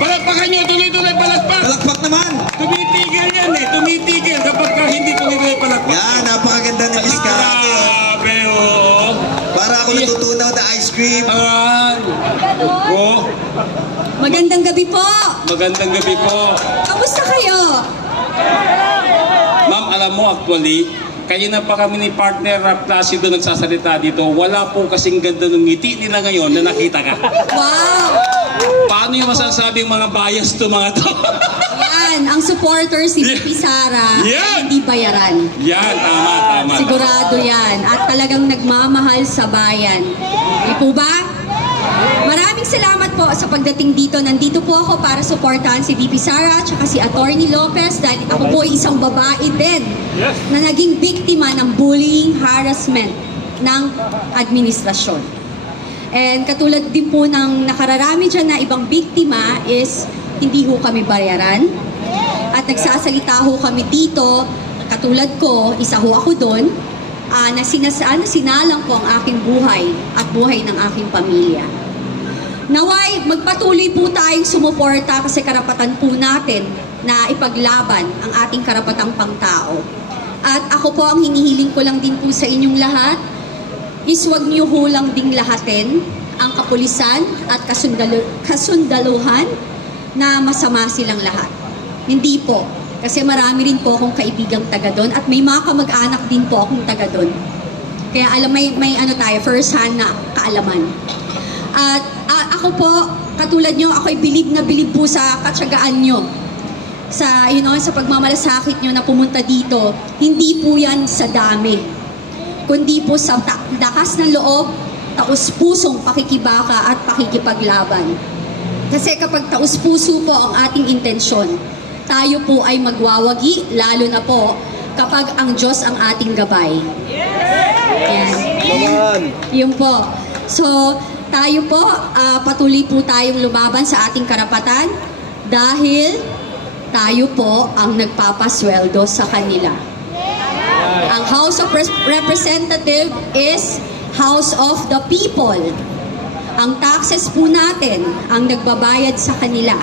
Palakpakan nyo, tuloy-tuloy palakpak. Palakpak naman. Tumitigil yan eh, tumitigil kapag hindi tuloy-tuloy palakpak. Yan, napakaganda ni Miss Kate. Grabe, oh. Para ako natutunaw na ice cream. Oh. Magandang gabi po. Magandang gabi po. Kamusta kayo? Ma'am, alam mo actually, kaya na pa kami ni partner Placido nagsasalita dito, wala po kasing ganda ng ngiti nila ngayon na nakita ka. Wow! Paano yung masasabing mga bias to mga to? Yan, ang supporters ni Pipi Sara Yan! hindi bayaran. Yan, tama. Sigurado yan. At talagang nagmamahal sa bayan. Di po ba? Maraming salamat po sa pagdating dito. Nandito po ako para suportahan si VP Sara at saka si Atty. Lopez dahil ako po ay isang babae din na naging biktima ng bullying, harassment ng administrasyon. And katulad din po ng nakararami dyan na ibang biktima is hindi ho kami bayaran. At nagsasalita ho kami dito, katulad ko, isa ho ako doon, na sinalang ko ang aking buhay at buhay ng aking pamilya. Naway, magpatuloy po tayong sumuporta kasi karapatan po natin na ipaglaban ang ating karapatang pangtao. At ako po, ang hinihiling ko lang din po sa inyong lahat is huwag niyo ho lang ding lahatin ang kapulisan at kasundaluhan na masama silang lahat. Hindi po. Kasi marami rin po akong kaibigang taga doon at may mga kamag-anak din po akong taga doon. Kaya alam, may ano tayo, first hand na kaalaman. At ako po, katulad nyo, ako'y bilib na bilib po sa katsagaan nyo. Sa pagmamalasakit nyo na pumunta dito, hindi po yan sa dami. Kundi po sa lakas ng loob, taus-pusong pakikibaka at pakikipaglaban. Kasi kapag taus-puso po ang ating intensyon, tayo po ay magwawagi, lalo na po kapag ang Diyos ang ating gabay. Yan. Yun po. So, tayo po, patuloy po tayong lumaban sa ating karapatan dahil tayo po ang nagpapasweldo sa kanila. Ang House of Representatives is House of the People. Ang taxes po natin ang nagbabayad sa kanila.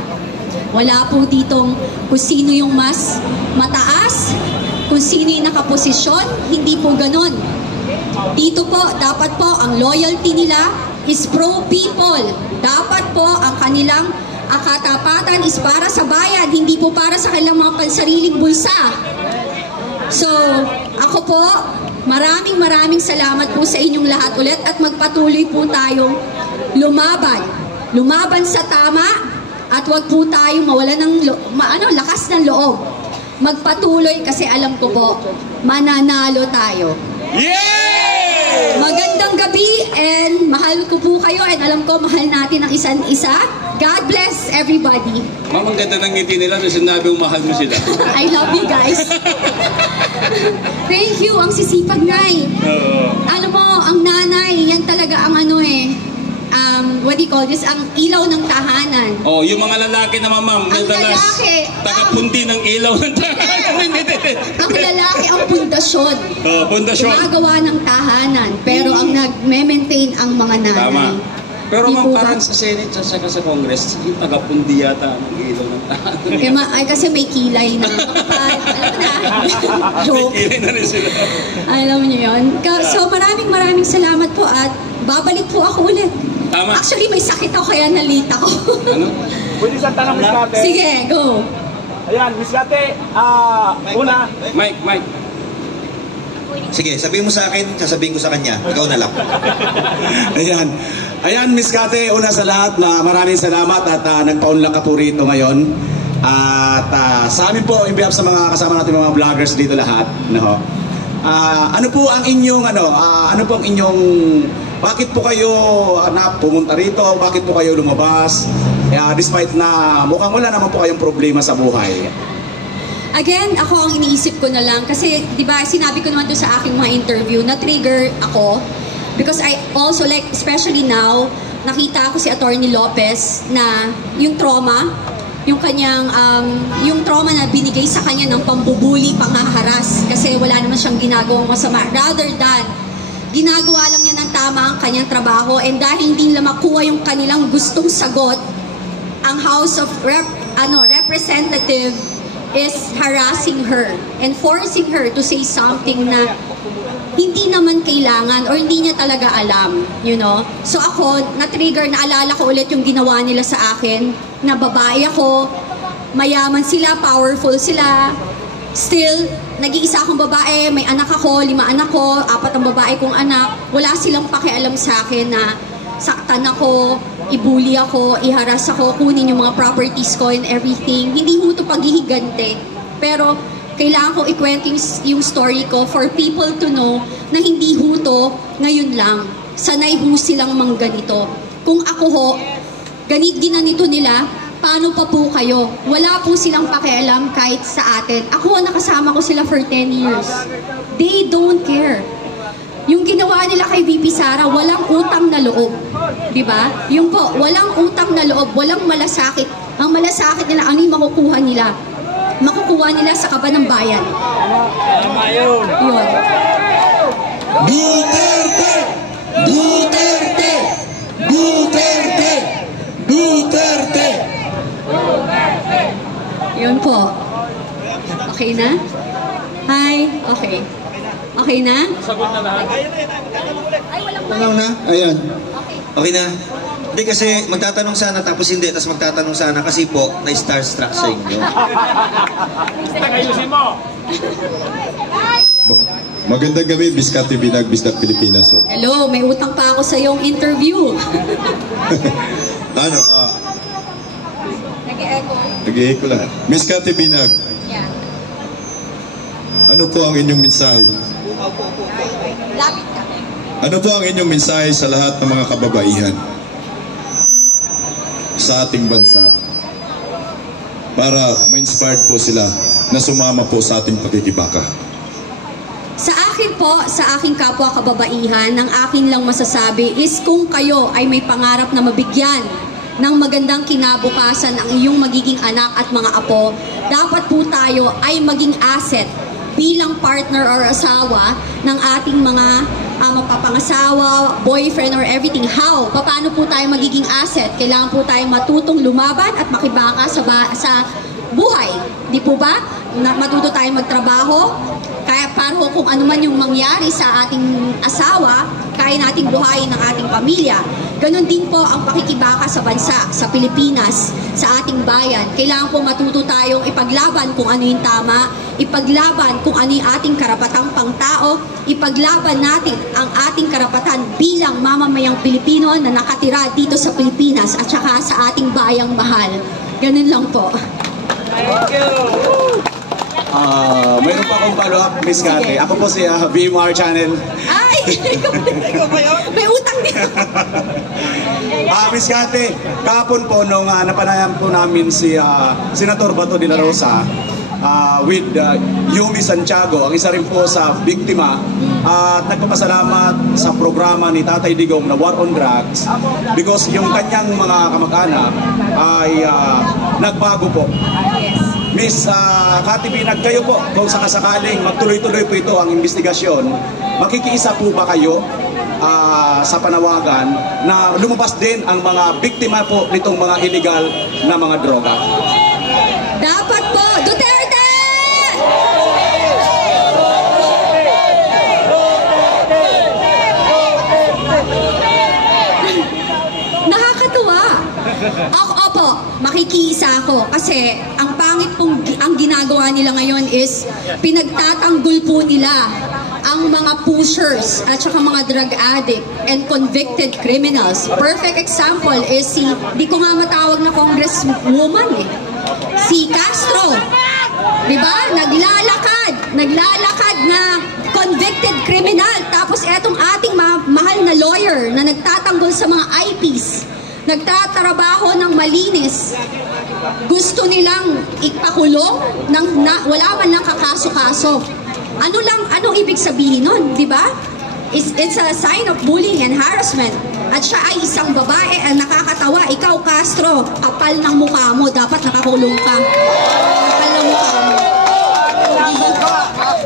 Wala po ditong kung sino yung mas mataas, kung sino yung nakaposisyon, hindi po ganon. Dito po, dapat po ang loyalty nila is pro-people. Dapat po ang kanilang katapatan is para sa bayan, hindi po para sa kanilang mga pansariling bulsa. So, ako po, maraming salamat po sa inyong lahat ulit at magpatuloy po tayong lumaban. Lumaban sa tama at wag po tayong mawala ng lakas ng loob. Magpatuloy kasi alam ko po, mananalo tayo. Yeah! Magandang gabi and mahal ko po kayo and alam ko mahal natin ang isa't isa. God bless everybody. Ma'am, ang ganda ng ngiti nila nung sinabi mahal mo sila. I love you guys. Thank you, ang sisipag nay. Alam mo, ang nanay, yan talaga ang what do you call this? Ang ilaw ng tahanan. Oh, yung mga lalaki naman, ma'am. Ang lalaki. Tagapunti ng ilaw ng tahanan. Ang lalaki ang pundasyon. Oh, pundasyon. Gumagawa ng tahanan. Pero ang nag-maintain ang mga nanay. Tama. Pero Di ma'am, po parang ba? sa Senate at sa Congress, yung tagapundi yata ng ilaw ng tahanan. Ay, kasi may kilay na. Alam mo na. Joke. May kilay na rin sila. Alam niyo yun. So maraming salamat po at babalik po ako ulit. Tama. Actually, may sakit ako kaya nalita ko. Ano? Pwede isang tanong, Miss Kate. Sige, go. Ayan, Miss Kate, una. Mike. Sige, sabihin mo sa akin, sasabihin ko sa kanya. Ikaw na lang. Ayan, Miss Kate, una sa lahat, maraming salamat at nagpaunlak ka po rito ngayon. At sa amin po, in behalf sa mga kasama natin mga vloggers dito lahat, ano po ang inyong, bakit po kayo pumunta rito? Bakit po kayo lumabas? Despite na mukhang wala naman po kayong problema sa buhay. Again, ako ang iniisip ko na lang kasi 'di ba sinabi ko naman doon sa aking mga interview na trigger ako because I also like, especially now, nakita ko si Atty. Lopez na yung trauma, yung kanyang yung trauma na binigay sa kanya ng pambubuli, panghaharas kasi wala naman siyang ginagawang masama rather than ginagawa lang niya ng tama ang kanyang trabaho, and dahil hindi nila makuha yung kanilang gustong sagot, ang House of Representative is harassing her and forcing her to say something na hindi naman kailangan or hindi niya talaga alam, you know? So ako, na-trigger, naalala ko ulit yung ginawa nila sa akin, na babae ako, mayaman sila, powerful sila, still, nag-iisa akong babae, may anak ako, 5 anak ko, 4 ang babae kong anak, wala silang pakialam sa akin na saktan ako, ibuli ako, iharas ako, kunin yung mga properties ko and everything. Hindi ho ito paghihigante. Pero kailangan ko ikwento yung story ko for people to know na hindi ho ito ngayon lang. Sanay ho silang mangganito. Kung ako ho, ginanito nila, paano pa po kayo? Wala po silang pakialam kahit sa atin. Ako, nakasama ko sila for 10 years. They don't care. Yung ginawa nila kay VP Sara, walang utang na loob. Diba? Yung po, walang utang na loob, walang malasakit. Ang malasakit nila, ano yung makukuha nila? Makukuha nila sa kaba ng bayan. Yun. Duterte! Duterte! Duterte! Duterte! Yun po. Okay na? Hi? Okay. Okay na? Sagot na lahat. Ay, walang Ano na? Ayan. Okay na. Hindi kasi magtatanong sana tapos hindi, tapos magtatanong sana kasi po na starstruck sa inyo. Ayusin mo. Magandang gabi, Biscate Binag, Bisdak Pilipinas. Oh. Hello, may utang pa ako sa iyong interview. Ano? Nag-echo. Nag-i-echo lang. Biscate Binag, Yeah. ano po ang inyong mensahe? Lapit ka. Ano po ang inyong mensahe sa lahat ng mga kababaihan sa ating bansa para ma-inspired po sila na sumama po sa ating pakikibaka? Sa akin po, sa aking kapwa kababaihan, ang akin lang masasabi is kung kayo ay may pangarap na mabigyan ng magandang kinabukasan ang iyong magiging anak at mga apo, dapat po tayo ay maging asset bilang partner or asawa ng ating mga magpapangasawa, boyfriend or everything. How? Paano po tayo magiging asset? Kailangan po tayo matutong lumaban at makibaka sa buhay. Di po ba? Matuto tayo magtrabaho. Kaya para kung ano man yung mangyari sa ating asawa, kaya nating buhayin ng ating pamilya. Ganon din po ang pakikibaka sa bansa, sa Pilipinas, sa ating bayan. Kailangan po matuto tayong ipaglaban kung ano yung tama, ipaglaban kung ano yung ating karapatang pangtao, ipaglaban natin ang ating karapatan bilang mamamayang Pilipino na nakatira dito sa Pilipinas at saka sa ating bayang mahal. Ganon lang po. Mayroon pa akong follow-up, Miss Kate. Ako po si VMR Channel. Ay! May utang din. Miss Kate, kahapon po nung napanayan po namin si Senator Bato de la Rosa with Yumi Santiago, ang isa rin po sa biktima, at nagpapasalamat sa programa ni Tatay Digong na War on Drugs because yung kanyang mga kamag-anak ay nagbago po. Miss Kati Binag, kayo po, kung sakasakaling magtuloy-tuloy po ito ang investigasyon, makikiisa po ba kayo sa panawagan na lumabas din ang mga biktima po nitong mga illegal na mga droga? Dapat po, Duterte! Nakakatuwa. Opo, makikiisa ako kasi ang pangit pong ang ginagawa nila ngayon is pinagtatanggol po nila ang mga pushers at saka mga drug addict and convicted criminals. Perfect example is di ko nga matawag na congresswoman si Castro. Diba? Naglalakad na convicted criminal. Tapos etong ating mahal na lawyer na nagtatanggol sa mga IPs, nagtatrabaho ng malinis. Gusto nilang ipakulong wala man lang kakaso-kaso. Anong ibig sabihin nun, di ba? It's a sign of bullying and harassment. At siya ay isang babae ang nakakatawa. Ikaw, Castro, kapal ng mukha mo. Dapat nakakulong ka. Kapal ng mukha mo.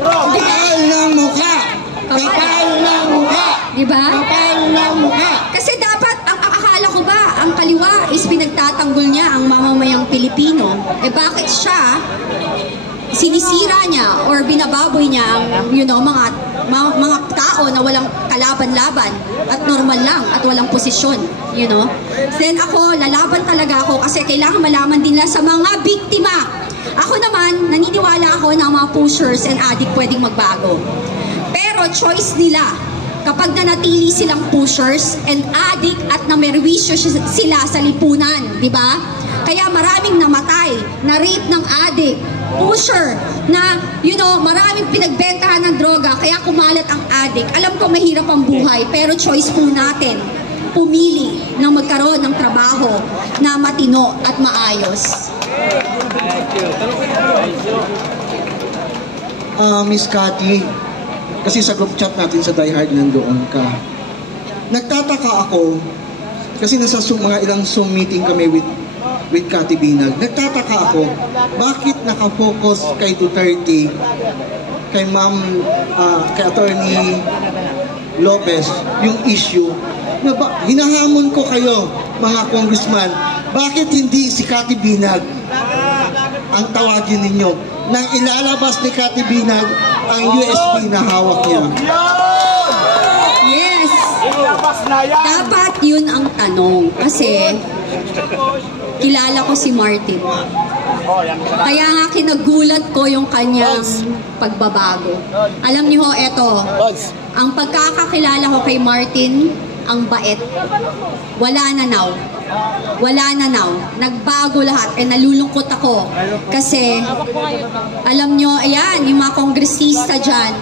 Kapal ng mukha! Kapal ng mukha! Di ba? Kasi dapat, ang akala ko ba, ang kaliwa is pinagtatanggol niya ang mamamayang Pilipino. Eh bakit siya sinisira niya or binababoy niya ang, mga tao na walang kalaban-laban at normal lang at walang posisyon, Then ako, lalaban talaga ako kasi kailangan malaman din nila sa mga biktima. Ako naman, naniniwala ako na mga pushers and addict pwedeng magbago. Pero choice nila, kapag nanatili silang pushers and addict at namerwisyo sila sa lipunan, di ba? Kaya maraming namatay, na rape ng addict, pusher, na, maraming pinagbentahan ng droga, kaya kumalat ang addict. Alam ko mahirap ang buhay, pero choice po natin pumili na magkaroon ng trabaho na matino at maayos. Miss Cathy, kasi sa group chat natin sa Die Hard nandoon ka. Nagtataka ako, kasi nasa mga ilang Zoom meeting kami with Cathy Binag. Nagtataka ako, bakit nakafocus kay Duterte, kay kay Attorney Lopez, yung issue, na hinahamon ko kayo, mga congressman, bakit hindi si Cathy Binag ang tawagin ninyo nang ilalabas ni Cathy Binag ang USB na hawak niya? Yes! Dapat yun ang tanong. Kasi kilala ko si Martin. Kaya nga kinagulat ko yung kanyang pagbabago. Alam niyo ho, eto, ang pagkakakilala ko kay Martin, ang bait. Wala na now. Nagbago lahat. Nalulungkot ako. Kasi, alam nyo, ayan, yung mga kongresista dyan,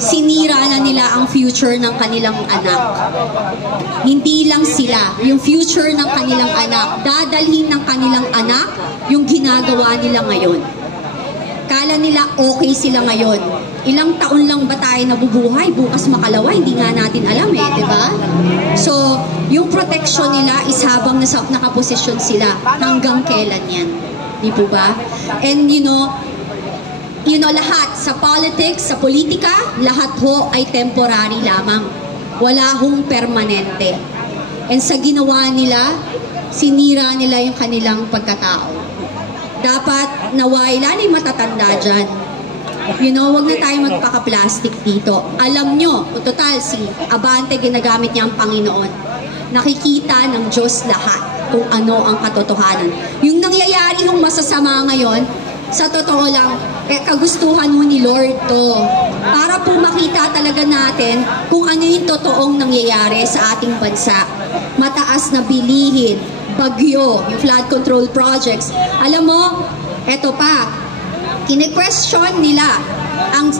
sinira na nila ang future ng kanilang anak. Hindi lang sila. Yung future ng kanilang anak, dadalhin ng kanilang anak yung ginagawa nila ngayon. Kala nila okay sila ngayon. Ilang taon lang ba tayo nabubuhay? Bukas makalawa, hindi nga natin alam di ba? So, yung protection nila is habang nakaposisyon sila. Hanggang kailan yan? Di po ba? And lahat sa politics, sa politika, lahat ho ay temporary lamang. Wala hong permanente. And sa ginawa nila, sinira nila yung kanilang pagkatao. Dapat naway, lalo yung matatanda dyan. Wag na tayo magpaka-plastic dito. Alam nyo, total, si Abante, ginagamit niya ang Panginoon. Nakikita ng Diyos lahat kung ano ang katotohanan. Yung nangyayari ng masasama ngayon, sa totoo lang, kagustuhan mo ni Lord to. Para po makita talaga natin kung ano yung totoong nangyayari sa ating bansa. Mataas na bilihin, bagyo, yung flood control projects. Alam mo, eto pa, kine-question nila ang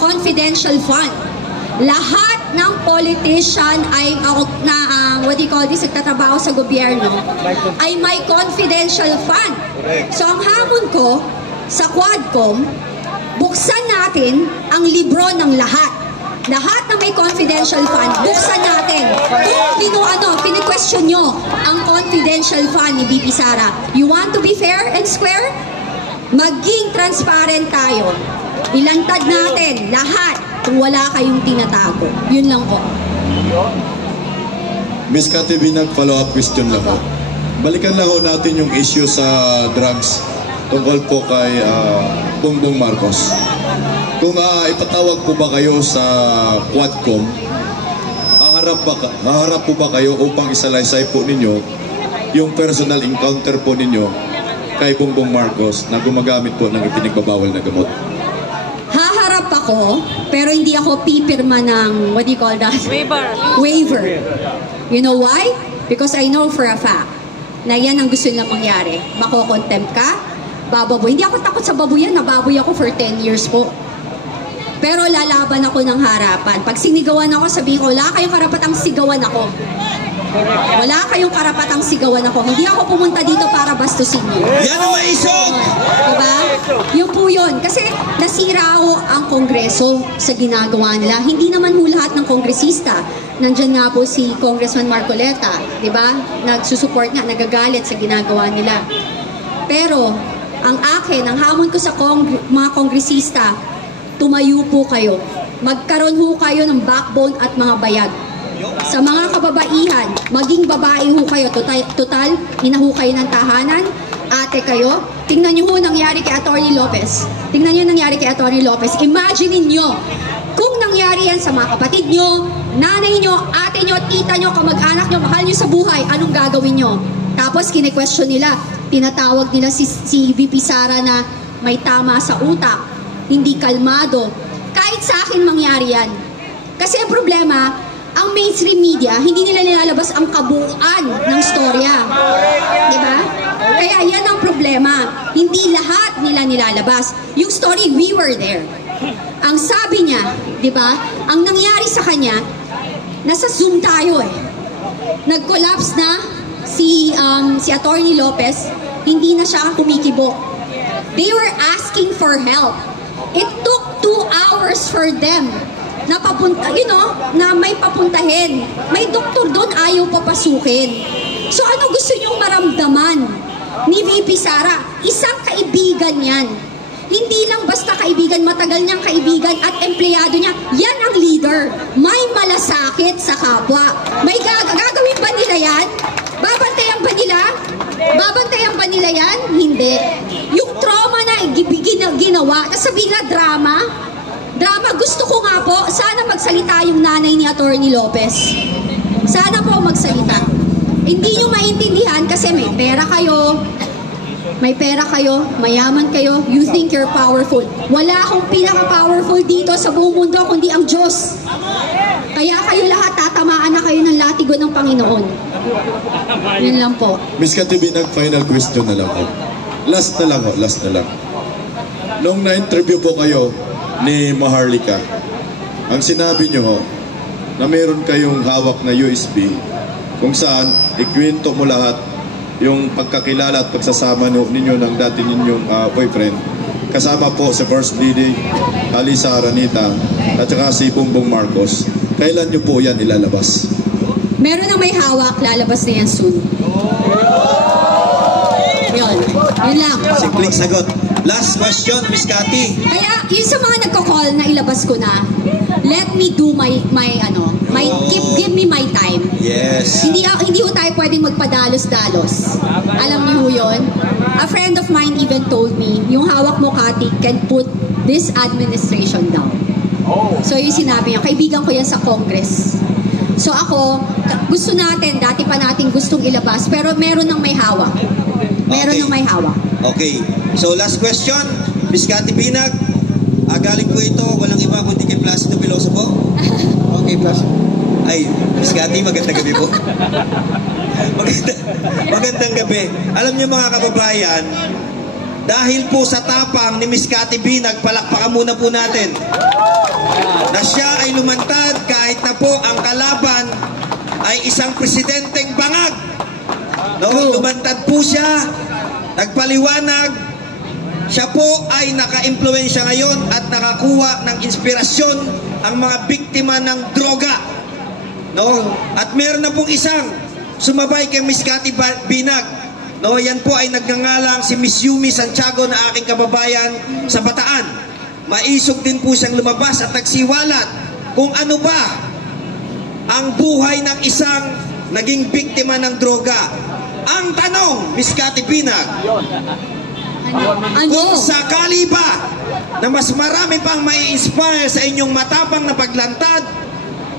confidential fund. Lahat ng politician ay nagtatrabaho sa gobyerno ay may confidential fund. So ang hamon ko sa Quadcom, buksan natin ang libro ng lahat. Lahat na may confidential fund, buksan natin. Kung kine-question nyo ang confidential fund ni BP Sara. You want to be fair and square? Maging transparent tayo. Ilantad natin lahat kung wala kayong tinatago. Yun lang po. Miss Cathy Binag, follow-up question lang po. Balikan lang ho natin yung issue sa drugs tungkol po kay Bongbong Marcos. Kung ipatawag po ba kayo sa Quadcom, haharap po ba kayo upang isalaysay po ninyo yung personal encounter po ninyo kay Bongbong Marcos na gumagamit po ng ipinagbabawal na gamot? Haharap ako, pero hindi ako pipirma ng, what do you call that? Waiver. You know why? Because I know for a fact na yan ang gusto nilang mangyari. Mako-contempt ka, bababoy. Hindi ako takot sa baboyan, nababoy ako for 10 years po. Pero lalaban ako ng harapan. Pag sinigawan ako, sabihin ko, wala kayong karapatang sigawan ako. Wala kayong karapatang sigawan ako. Hindi ako pumunta dito para bastusin niyo. Yan ang maisog! Diba? Yun po yun. Kasi nasira ho ang Kongreso sa ginagawa nila. Hindi naman ho lahat ng kongresista. Nandyan nga po si Congressman Marcoleta. Diba? Nagsusupport nga, nagagalit sa ginagawa nila. Pero, ang akin, ang hamon ko sa mga kongresista, tumayo po kayo. magkaroon ho kayo ng backbone at mga bayag. Sa mga kababaihan, maging babae ho kayo, total, ina ho kayo ng tahanan, ate kayo. Tingnan nyo ho nangyari kay Atty. Lopez. Tingnan nyo nangyari kay Atty. Lopez. Imagine nyo, kung nangyari yan sa mga kapatid nyo, nanay nyo, ate nyo, tita nyo, kamag-anak nyo, mahal nyo sa buhay, anong gagawin nyo? Tapos kine-question nila, tinatawag nila si VP Sara na may tama sa utak, hindi kalmado. Kahit sa akin mangyari yan. Kasi ang problema, ang mainstream media, hindi nila nilalabas ang kabuuan ng storya. Diba? Kaya yan ang problema. Hindi lahat nila nilalabas. Yung story, we were there. Ang sabi niya, diba, ang nangyari sa kanya, nasa Zoom tayo eh. Nag-collapse na si Atty. Lopez, hindi na siya kumikibo. They were asking for help. It took 2 hours for them na papunta, na may papuntahin. May doktor doon, ayaw papasukin. So ano gusto niyong maramdaman ni VP Sara? Isang kaibigan yan. Hindi lang basta kaibigan, matagal niyang kaibigan at empleyado niya. Yan ang leader. May malasakit sa kapwa. May gagawin ba nila yan? Babantayan ba nila? Babantayan ba nila yan? Hindi. Yung trauma na ginawa, sabihin na drama, gusto ko nga po, sana magsalita yung nanay ni Atty. Lopez. Sana po magsalita. Hindi nyo maintindihan kasi may pera kayo, mayaman kayo, you think you're powerful. Wala akong pinaka-powerful dito sa buong mundo kundi ang Diyos. Kaya kayo lahat, tatamaan na kayo ng latigo ng Panginoon. Yun lang po. Miss Kati Binag, final question na lang po. Last na lang. Nung na-interview po kayo ni Maharlika, ang sinabi nyo ho, na meron kayong hawak na USB kung saan ikwento mo lahat yung pagkakilala at pagsasama ninyo ng dati ninyong boyfriend, kasama po si First Lady Alisa Aranita at saka si Bongbong Marcos. Kailan nyo po yan ilalabas? Meron na may hawak, lalabas na yan soon. Yun lang. Simpleng sagot. Last question, Miss Kati. Kaya yung sa mga nagko-call na ilabas ko na, let me do give me my time. Yes. Hindi ho tayo pwedeng magpadalos-dalos. Alam niyo ho yun? A friend of mine even told me, yung hawak mo, Kati, can put this administration down. So yung sinabi niya, kaibigan ko yan sa Congress. So ako, gusto natin, dati pa natin gustong ilabas, pero meron nang may hawak. Okay. So last question, Miss Kati Binag. Galing po ito, walang iba kundi kay Placido Veloso po. Okay, Placido. Ay, Miss Kati, magandang gabi po. Magandang gabi. Alam niyo mga kababayan, dahil po sa tapang ni Miss Kati Binag, palakpakan muna po natin na siya ay lumantad kahit na po ang kalaban ay isang presidenteng bangag. Lumantad po siya, nagpaliwanag. Siya po ay naka-impluwensya ngayon at nakakuha ng inspirasyon ang mga biktima ng droga. At meron na pong isang sumabay kay Miss Kati Binag. Yan po ay nagngangalang si Miss Yumi Santiago na aking kababayan sa Bataan. Maisog din po siyang lumabas at nagsiwalat kung ano ba ang buhay ng isang naging biktima ng droga. Ang tanong, Miss Kati Binag, kung sakali ba na mas marami pang mai-inspire sa inyong matapang na paglantad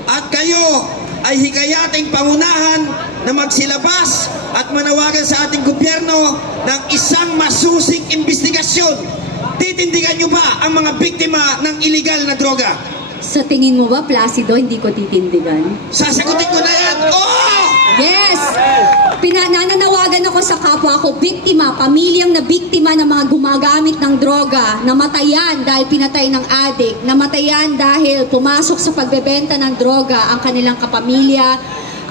at kayo ay hikayating pangunahan na magsilabas at manawagan sa ating gobyerno ng isang masusing investigasyon, titindigan nyo ba ang mga biktima ng illegal na droga? Sa tingin mo ba, Placido, hindi ko titindigan? Sasagutin ko na yan! Oh! Yes! Nananawagan ako sa kapwa ko, biktima, pamilyang na biktima ng mga gumagamit ng droga, namatayan dahil pinatay ng adik, namatayan dahil pumasok sa pagbebenta ng droga ang kanilang kapamilya,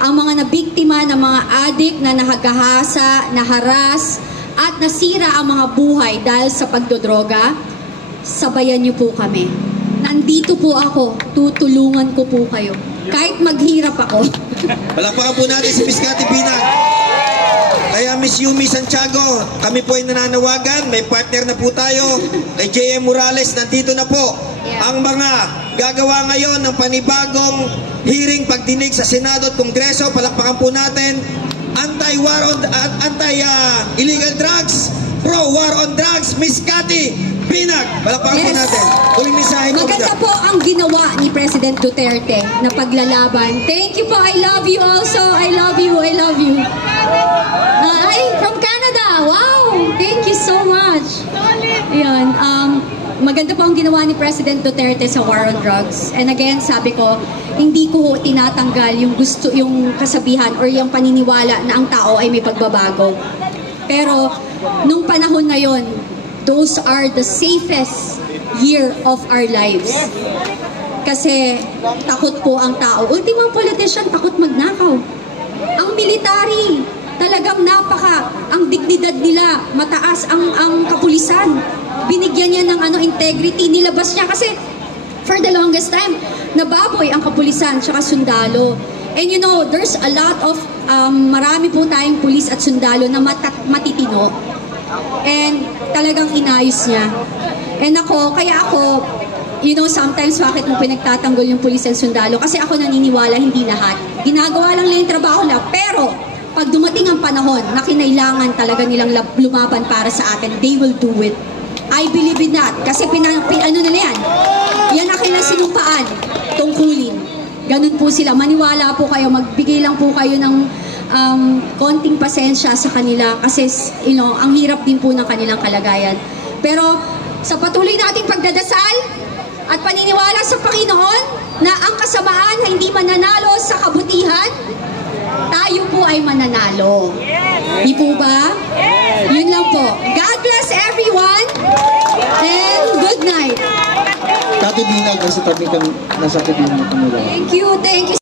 ang mga nabiktima ng mga adik na nahagahasa, naharas, at nasira ang mga buhay dahil sa pagdodroga. Sabayan niyo po kami. Nandito po ako, tutulungan ko po kayo. Kahit maghirap ako. Palakpakan po natin si Miss Kati Binag. Kaya Miss Yumi Santiago, kami po ay nananawagan, may partner na po tayo, kay JM Morales, nandito na po ang mga gagawa ngayon ng panibagong hearing pagdinig sa Senado at Kongreso. Palakpakan po natin. Anti-illegal drugs, pro-war on drugs, Miss Cathy Binag. Palakpakan po natin. Huling mensahe po. Maganda po ang ginawa ni President Duterte na paglalaban. Thank you po. I love you also. I love you. I love you. Ay, from Canada. Wow. Thank you so much. Ayan. Maganda po ang ginawa ni President Duterte sa war on drugs. And again, sabi ko, hindi ko tinatanggal yung kasabihan or yung paniniwala na ang tao ay may pagbabago. Pero nung panahon ngayon, those are the safest year of our lives. Kasi takot po ang tao. Ultimong politician, takot magnakaw. Ang military, talagang ang dignidad nila, mataas ang kapulisan. Binigyan niya ng integrity, nilabas niya kasi for the longest time, nababoy ang kapulisan tsaka sundalo. And you know, there's a lot of, marami po tayong pulis at sundalo na matitino. And talagang inayos niya. And kaya ako, you know, sometimes bakit mo pinagtatanggol yung pulis at sundalo? Kasi ako naniniwala, hindi lahat. Ginagawa lang nila yung trabaho nila. Pero, pag dumating ang panahon na kinailangan talaga nilang lumaban para sa atin, they will do it. I believe in that. Kasi ano na yan? Yan ang kailang sinupaan, tungkulin. Ganun po sila. Maniwala po kayo, magbigay lang po kayo ng konting pasensya sa kanila kasi you know, ang hirap din po ng kanilang kalagayan. Pero sa patuloy nating pagdadasal at paniniwala sa Panginoon na ang kasamaan ay hindi mananalo sa kabutihan, tayo po ay mananalo. Di po ba? Yun lang po. God bless everyone and good night. Cathy Binag, nasa tabi mo. Thank you.